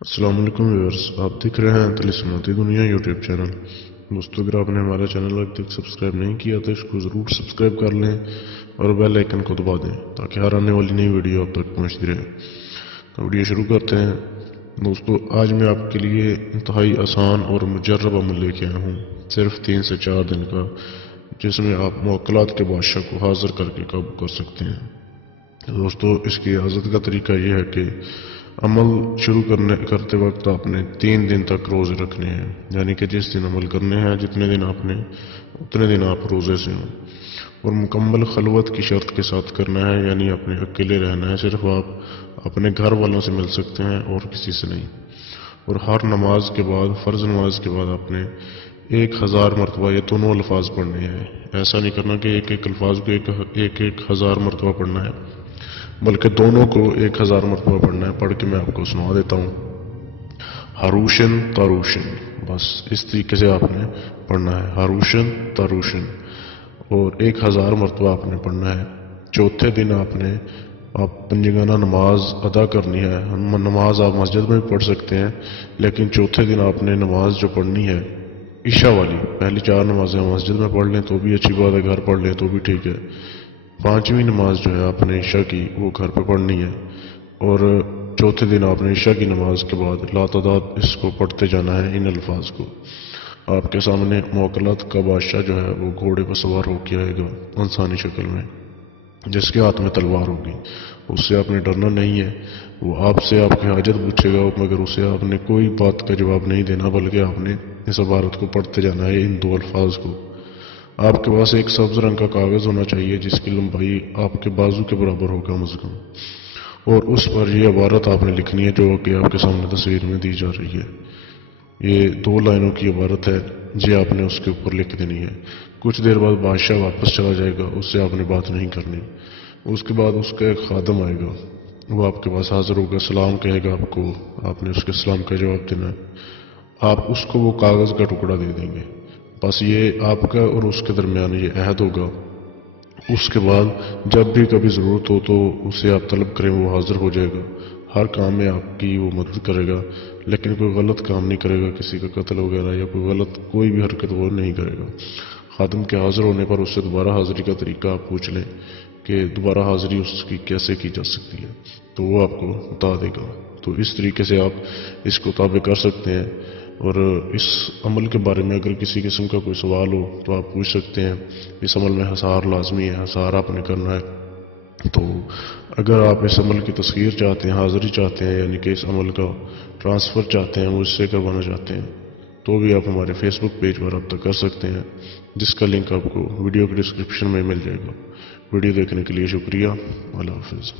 السلام علیکم ویورز، آپ دیکھ رہے ہیں طلسماتی دنیا یوٹیوب چینل۔ دوستو، اگر آپ نے ہمارا چینل اب تک سبسکرائب نہیں کیا تو اس کو ضرور سبسکرائب کر لیں اور بیل آئیکن کو دبا دیں تاکہ ہر آنے والی نئی ویڈیو آپ تک پہنچتی رہے۔ تو ویڈیو شروع کرتے ہیں۔ دوستو، آج میں آپ کے لیے انتہائی آسان اور مجرب عمل لے کے آیا ہوں، صرف 3 سے 4 دن کا، جس میں آپ موکلات کے بادشاہ کو حاضر کر کے قابو کر سکتے ہیں۔ دوستو، اس کی حاضر کا طریقہ یہ ہے کہ عمل شروع کرتے وقت آپ نے 3 دن تک روزے رکھنے ہیں، یعنی کہ جس دن عمل کرنے ہیں جتنے دن آپ نے اتنے دن آپ روزے سے ہوں، اور مکمل خلوت کی شرط کے ساتھ کرنا ہے، یعنی اپنے اکیلے رہنا ہے۔ صرف آپ اپنے گھر والوں سے مل سکتے ہیں اور کسی سے نہیں۔ اور ہر نماز کے بعد، فرض نماز کے بعد آپ نے 1000 مرتبہ یہ دونوں الفاظ پڑھنے ہیں۔ ایسا نہیں کرنا کہ ایک الفاظ کو 1000 مرتبہ پڑھنا ہے، بلکہ دونوں کو 1000 مرتبہ پڑھنا ہے۔ پڑھ کے میں آپ کو سنا دیتا ہوں۔ ہروشن تاروشن، بس اس طریقے سے آپ نے پڑھنا ہے، ہروشن تاروشن، اور 1000 مرتبہ آپ نے پڑھنا ہے۔ چوتھے دن آپ پنجگانہ نماز ادا کرنی ہے۔ نماز آپ مسجد میں بھی پڑھ سکتے ہیں، لیکن چوتھے دن آپ نے نماز جو پڑھنی ہے عشاء والی، پہلی 4 نمازیں مسجد میں پڑھ لیں تو بھی اچھی بات ہے، گھر پڑھ لیں تو بھی ٹھیک ہے۔ 5ویں نماز جو ہے آپ نے عشاء کی، وہ گھر پہ پڑھنی ہے، اور چوتھے دن آپ نے عشاء کی نماز کے بعد لاتعداد اس کو پڑھتے جانا ہے، ان الفاظ کو۔ آپ کے سامنے موکلات کا بادشاہ جو ہے وہ گھوڑے پر سوار ہو کے آئے گا انسانی شکل میں، جس کے ہاتھ میں تلوار ہوگی۔ اس سے آپ نے ڈرنا نہیں ہے، وہ آپ سے آپ کی حاجت پوچھے گا، مگر اسے آپ نے کوئی بات کا جواب نہیں دینا، بلکہ آپ نے اس عبارت کو پڑھتے جانا ہے، ان 2 الفاظ کو۔ آپ کے پاس ایک سبز رنگ کا کاغذ ہونا چاہیے جس کی لمبائی آپ کے بازو کے برابر ہو کم از کم، اور اس پر یہ عبارت آپ نے لکھنی ہے جو کہ آپ کے سامنے تصویر میں دی جا رہی ہے۔ یہ 2 لائنوں کی عبارت ہے جی، آپ نے اس کے اوپر لکھ دینی ہے۔ کچھ دیر بعد بادشاہ واپس چلا جائے گا، اس سے آپ نے بات نہیں کرنی۔ اس کے بعد اس کا ایک خادم آئے گا، وہ آپ کے پاس حاضر ہوگا، سلام کہے گا آپ کو، آپ نے اس کے سلام کا جواب دینا ہے۔ آپ اس کو وہ کاغذ کا ٹکڑا دے دیں گے، بس یہ آپ کا اور اس کے درمیان یہ عہد ہوگا۔ اس کے بعد جب بھی کبھی ضرورت ہو تو اسے آپ طلب کریں، وہ حاضر ہو جائے گا، ہر کام میں آپ کی وہ مدد کرے گا، لیکن کوئی غلط کام نہیں کرے گا، کسی کا قتل وغیرہ یا کوئی بھی حرکت وہ نہیں کرے گا۔ خادم کے حاضر ہونے پر اس سے دوبارہ حاضری کا طریقہ آپ پوچھ لیں کہ دوبارہ حاضری اس کی کیسے کی جا سکتی ہے، تو وہ آپ کو بتا دے گا۔ تو اس طریقے سے آپ اس کو تابع کر سکتے ہیں، اور اس عمل کے بارے میں اگر کسی قسم کا کوئی سوال ہو تو آپ پوچھ سکتے ہیں۔ اس عمل میں حصار لازمی ہے، حصار آپ نے کرنا ہے۔ تو اگر آپ اس عمل کی تسخیر چاہتے ہیں، حاضری چاہتے ہیں، یعنی کہ اس عمل کا ٹرانسفر چاہتے ہیں، وہ اس سے کروانا چاہتے ہیں، تو بھی آپ ہمارے فیس بک پیج پر رابطہ کر سکتے ہیں، جس کا لنک آپ کو ویڈیو کے ڈسکرپشن میں مل جائے گا۔ ویڈیو دیکھنے کے لیے شکریہ۔ اللہ حافظ۔